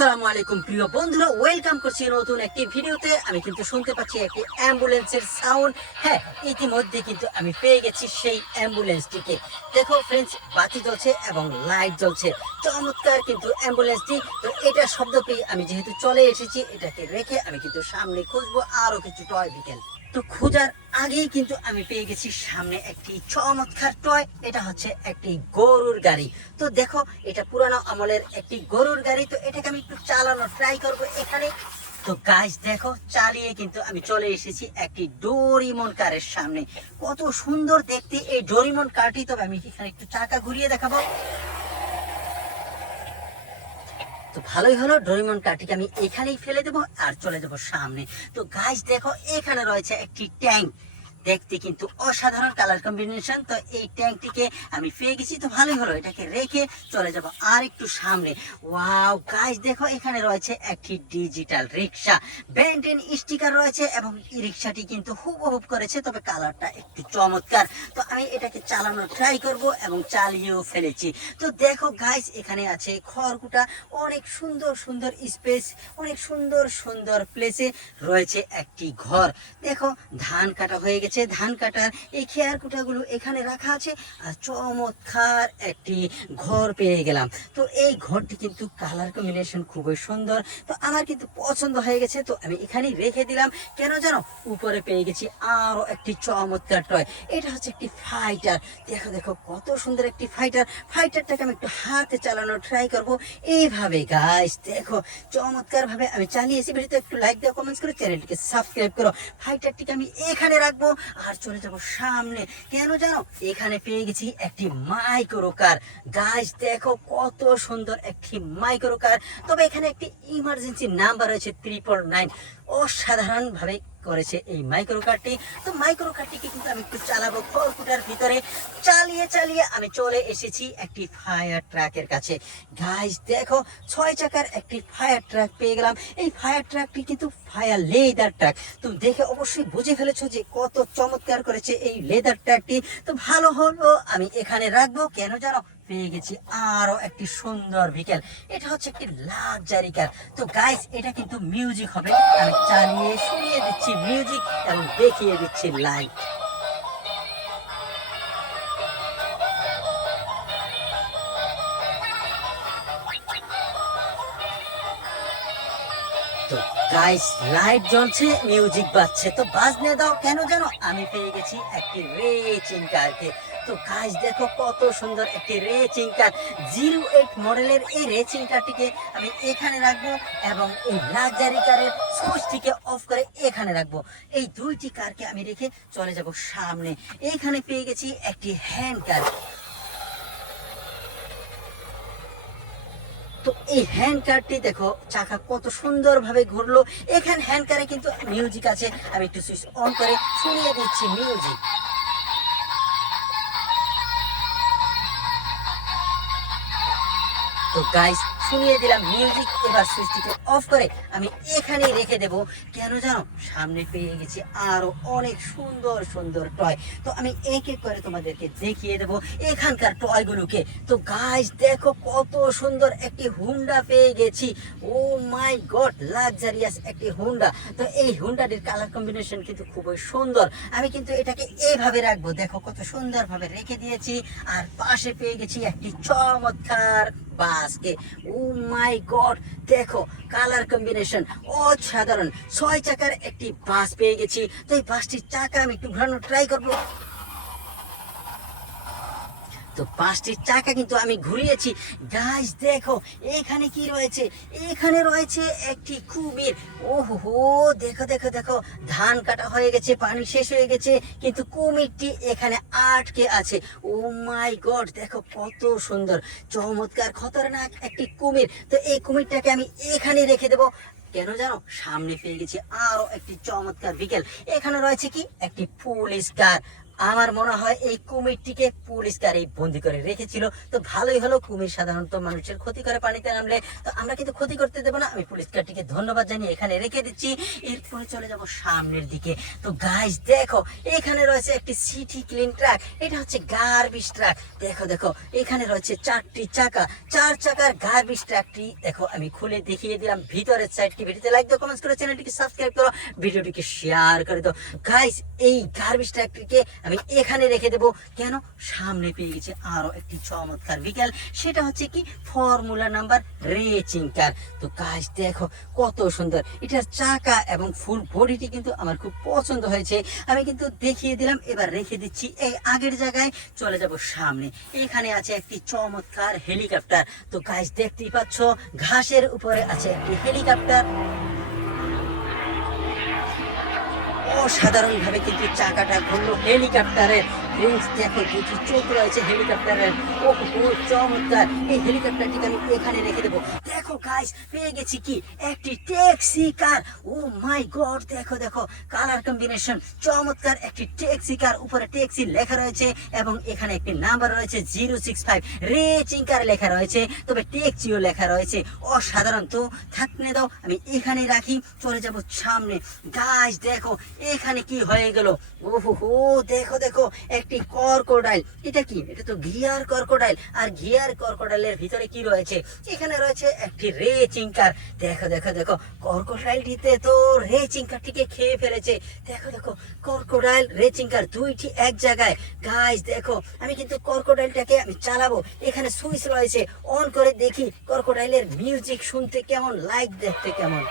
আসসালামু আলাইকুম প্রিয় বন্ধুরা, ওয়েলকাম করছি নতুন একটি ভিডিওতে। আমি কিন্তু শুনতে পাচ্ছি একটি অ্যাম্বুলেন্সের সাউন্ড। হ্যাঁ, ইতিমধ্যে কিন্তু আমি পেয়ে গেছি সেই অ্যাম্বুলেন্সটিকে। দেখো ফ্রেন্ডস, বাতি জ্বলছে এবং লাইট জ্বলছে, চমৎকার কিন্তু অ্যাম্বুলেন্সটি। তো এটা শব্দ পেয়ে আমি যেহেতু চলে এসেছি, এটাকে রেখে আমি কিন্তু সামনে খুঁজবো আরো কিছু টয় বিকেল। তো খোঁজার আগেই কিন্তু আমি পেয়ে গেছি সামনে একটি চমৎকার টয়। এটা হচ্ছে একটি গরুর গাড়ি। তো দেখো, এটা পুরানো আমলের একটি গরুর গাড়ি। তো এটাকে আমি একটু চালানো ট্রাই করবো এখানে। তো গাইস দেখো, চালিয়ে কিন্তু আমি চলে এসেছি একটি ডোরিমন কারের সামনে। কত সুন্দর দেখতে এই ডোরিমন কারটি। তবে আমি এখানে একটু চাকা ঘুরিয়ে দেখাবো। তো ভালোই হলো, ডোরিমন কারটিকে আমি এখানেই ফেলে দেবো আর চলে যাবো সামনে। তো গাইস দেখো, এখানে রয়েছে একটি ট্যাঙ্ক। দেখতে কিন্তু অসাধারণ কালার কম্বিনেশন। তো এই ট্যাঙ্কটিকে আমি পেয়ে গেছি। তো ভালোই হলো, এটাকে রেখে চলে যাব আর একটু সামনে। ওয়াও গাইস দেখো, এখানে রয়েছে একটি ডিজিটাল রিক্সা। বেন্টেন স্টিকার রয়েছে এবং এই রিক্সাটি কিন্তু হুবহুব করেছে, তবে কালারটা একটু চমৎকার। তো আমি এটাকে চালানো ট্রাই করব এবং চালিয়েও ফেলেছি। তো দেখো গাইস, এখানে আছে খড়কুটা। অনেক সুন্দর সুন্দর স্পেস, অনেক সুন্দর সুন্দর প্লেসে রয়েছে একটি ঘর। দেখো, ধান কাটা হয়ে গেছে। ধান কাটার এই খেয়ার কুটাগুলো এখানে রাখা আছে আর চমৎকার একটি ঘর পেয়ে গেলাম। তো এই ঘরটি কিন্তু কালার কম্বিনেশন খুবই সুন্দর। তো আমার কিন্তু পছন্দ হয়ে গেছে, তো আমি এখানেই রেখে দিলাম। কেন জানো, উপরে পেয়ে গেছি আরো একটি চমৎকার টয়। এটা হচ্ছে একটি ফাইটার। দেখো দেখো, কত সুন্দর একটি ফাইটার। ফাইটারটাকে আমি একটু হাতে চালানো ট্রাই করব এইভাবে। গাইস দেখো, চমৎকার ভাবে আমি চালিয়েছি। ভিডিওতে একটু লাইক দাও, কমেন্টস করে চ্যানেলটিকে সাবস্ক্রাইব করো। ফাইটারটিকে আমি এখানে রাখবো আর চলে যাব সামনে। কেন জানো, এখানে পেয়ে গেছি একটি মাইক্রো কার। গাইস দেখো, কত সুন্দর একটি মাইক্রো কার। তবে এখানে একটি ইমার্জেন্সি নাম্বার রয়েছে 999। অসাধারণ ভাবে করেছে এই মাইক্রো কারটি। তো মাইক্রো কারটিকে কিন্তু আমি একটু চালাবো খড়কুটার ভিতরে। চালিয়ে চালিয়ে আমি চলে এসেছি একটি ফায়ার ট্রাকের কাছে। গাইস দেখো, 6 চাকার একটি ফায়ার ট্রাক পেয়ে গেলাম। এই ফায়ার ট্রাকটি কিন্তু ফায়ার লেদার ট্রাক। তুমি দেখে অবশ্যই বুঝে ফেলেছো যে কত চমৎকার করেছে এই লেদার ট্রাকটি। তো ভালো হলো, আমি এখানে রাখবো। কেন জানো, পেয়ে গেছি আরো একটি সুন্দর বিকেল। এটা হচ্ছে একটি লাক্সারি কার। তো গাইস, এটা কিন্তু মিউজিক হবে। আমি চালিয়ে শুনিয়ে দিচ্ছি মিউজিক এবং দেখিয়ে দিচ্ছি লাইট। তো গাইস, লাইট জ্বলছে, মিউজিক বাজছে। তো বাজনে দাও। কেন জানো, আমি পেয়ে গেছি একটি রেচিং কারকে। তো গাইস দেখো, কত সুন্দর একটি রেচিং কার। 08 মডেলের এই রেচিং কারটিকে আমি এখানে রাখবো এবং এই লাক্সারি কারের সুইচটিকে অফ করে এখানে রাখবো। এই দুইটি কারকে আমি রেখে চলে যাব সামনে। এখানে পেয়ে গেছি একটি হ্যান্ড কার। তো এই হ্যান্ড কারটি দেখো, চাকা কত সুন্দর ভাবে ঘুরলো। এখানে হ্যান্ড কারে কিন্তু মিউজিক আছে। আমি একটু সুইচ অন করে শুনিয়ে দিচ্ছি মিউজিক। তো গাইস, শুনিয়ে দিলাম মিউজিক। এবার সুইচটিকে অফ করে আমি এখানেই রেখে দেব। কেন জানো, সামনে পেয়ে গেছি আরো অনেক সুন্দর সুন্দর টয়। তো আমি এক এক করে তোমাদেরকে দেখিয়ে দেব এখানকার টয়গুলোকে। তো গাইস দেখো, কত সুন্দর একটি হুন্ডা পেয়ে গেছি। ও মাই গড, লাক্সারিয়াস একটি হুন্ডা। তো এই হুন্ডাটির কালার কম্বিনেশন কিন্তু খুবই সুন্দর। আমি কিন্তু এটাকে এইভাবে রাখবো। দেখো, কত সুন্দর ভাবে রেখে দিয়েছি। আর পাশে পেয়ে গেছি একটি চমৎকার বাসকে। ও মাই গড, দেখো কালার কম্বিনেশন অসাধারণ। 6 চাকার একটি বাস পেয়ে গেছি। তো এই বাসটির চাকা আমি একটু ঘোরানোর ট্রাই করবো। তো 5টি চাকা কিন্তু আমি ঘুরিয়েছি। গাইস দেখো, এখানে কি রয়েছে। এখানে রয়েছে একটি কুমির। ওহো, দেখো দেখো দেখো, ধান কাটা হয়ে গেছে, পানি শেষ হয়ে গেছে, কিন্তু কুমিরটি এখানে আটকে আছে। ও মাই গড, দেখো কত সুন্দর, চমৎকার, খতরনাক একটি কুমির। তো এই কুমিরটাকে আমি এখানে রেখে দেবো। কেন জানো, সামনে পেয়ে গেছি আরো একটি চমৎকার বিকেল। এখানে রয়েছে কি, একটি পুলিশ কার। আমার মনে হয় এই কুমিরটিকে পুলিশ গাড়ি বন্দি করে রেখেছিল। তো ভালোই হলো, কুমির সাধারণত মানুষের ক্ষতি করে পানিতে নামলে, তো আমরা কিন্তু ক্ষতি করতে দেবো না। আমি পুলিশ গাড়িটিকে ধন্যবাদ জানিয়ে এখানে রেখে দিচ্ছি। এরপরে চলে যাব সামনের দিকে। তো গাইস দেখো, এখানে রয়েছে একটি সিটি ক্লিন ট্রাক, এটা হচ্ছে গার্বেজ ট্রাক। দেখো দেখো, এখানে রয়েছে 4টি চাকা, 4 চাকার গার্বেজ ট্রাকটি দেখো আমি খুলে দেখিয়ে দিলাম ভিতরের সাইডটি। ভিডিওতে লাইক দাও, কমেন্টস করো, চ্যানেলটিকে সাবস্ক্রাইব করো, ভিডিওটিকে শেয়ার করে দাও। গাইস এই গার্বেজ ট্রাকটিকে আমি এখানে রেখে দেবো। কেন? সামনে পেয়ে গেছে আরো একটি চমৎকার ভেহিক্যাল, সেটা হচ্ছে কি ফর্মুলা নাম্বার রেসিং কার। তো গাইস দেখো কত সুন্দর, এটার চাকা এবং ফুল বডিটি কিন্তু আমার খুব পছন্দ হয়েছে। আমি কিন্তু দেখিয়ে দিলাম, এবার রেখে দিচ্ছি এই আগের জায়গায়। চলে যাব সামনে, এখানে আছে একটি চমৎকার হেলিকপ্টার। তো গাইস দেখতেই পাচ্ছ, ঘাসের উপরে আছে একটি হেলিকপ্টার। অসাধারণ ভাবে কিন্তু চাকাটা ঘুরলো হেলিকপ্টারের। ফ্রেন্ডস দেখো, দুটি চোখ রয়েছে হেলিকপ্টারের। ও চমৎকার, এই হেলিকপ্টারটিকে আমি এখানে রেখে দেবো। দেখো গাইস, পেয়ে গেছি কি একটি ট্যাক্সি কার। ও মাই গড, দেখো দেখো কালার কম্বিনেশন চমৎকার, একটি ট্যাক্সি কার। উপরে ট্যাক্সি লেখা রয়েছে এবং এখানে একটি নাম্বার রয়েছে 065, রেচিং কার লেখা রয়েছে, তবে ট্যাক্সিও লেখা রয়েছে। অসাধারণ। তো থাকতে দাও, আমি এখানে রাখি। চলে যাব সামনে। গাইস দেখো এখানে কি হয়ে গেল। ওহো দেখো দেখো, একটি ক্রোকোডাইল। এটা কি? এটা তো ঘিয়ার ক্রোকোডাইল। আর ঘিয়ার ক্রোকোডাইলের ভিতরে কি রয়েছে? এখানে রয়েছে একটি রেচিং কার। দেখো দেখো দেখো, ক্রোকোডাইলটিতে তো রেচিং কারটিকে খেয়ে ফেলেছে। দেখো দেখো, ক্রোকোডাইল রেচিং কার দুইটি এক জায়গায়। গাইস দেখো, আমি কিন্তু ক্রোকোডাইলটাকে আমি চালাবো। এখানে সুইচ রয়েছে, অন করে দেখি ক্রোকোডাইলের মিউজিক শুনতে কেমন, লাইক দেখতে কেমন।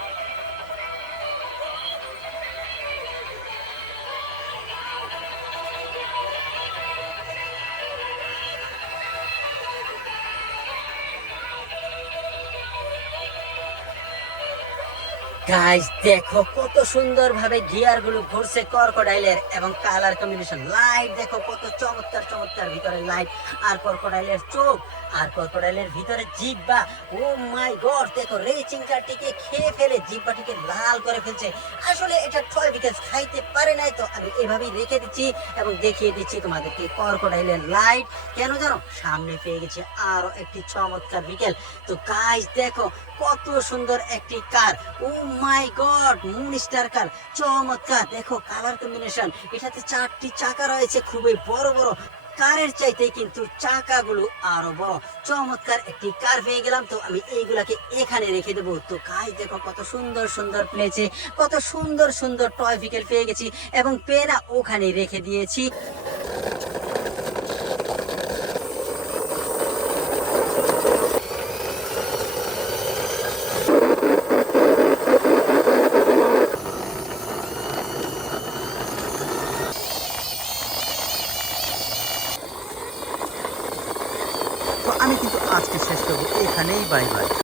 গাইস দেখো কত সুন্দর ভাবে গিয়ার গুলো ঘুরছে ক্রোকোডাইলের, এবং কালার কম্বিনেশন, লাইট দেখো কত চমৎকার চমৎকার। ভিতরে লাইট, আর ক্রোকোডাইলের চোখ, আর ক্রোকোডাইলের ভিতরে জিহ্বা। ও মাই গড, দেখো রেচিং কারটিকে খেয়ে ফেলে জিহ্বাটিকে লাল করে ফেলছে। আসলে এটা টয় বিকজ খাইতে পারে নাই, তো আমি এভাবেই রেখে দিচ্ছি এবং দেখিয়ে দিচ্ছি তোমাদেরকে ক্রোকোডাইলের লাইট। কেন জানো? সামনে পেয়ে গেছে আরো একটি চমৎকার বিকেল। তো গাইস দেখো কত সুন্দর একটি কার। ও মাই গড, মুনস্টার কার, চমৎকার। দেখো কালার কম্বিনেশন, এটাতে 4টি চাকা রয়েছে, খুবই বড় বড়। কারের চাইতে কিন্তু চাকাগুলো আরো বড়। চমৎকার একটি কার পেয়ে গেলাম। তো আমি এইগুলাকে এখানে রেখে দেবো। তো গাইস দেখো কত সুন্দর সুন্দর প্লেছে, কত সুন্দর সুন্দর টয় ভেহিক্যাল পেয়ে গেছি, এবং পেনা ওখানে রেখে দিয়েছি। তো আমি কিন্তু আজকে শেষ করবো এখানেই। Bye bye.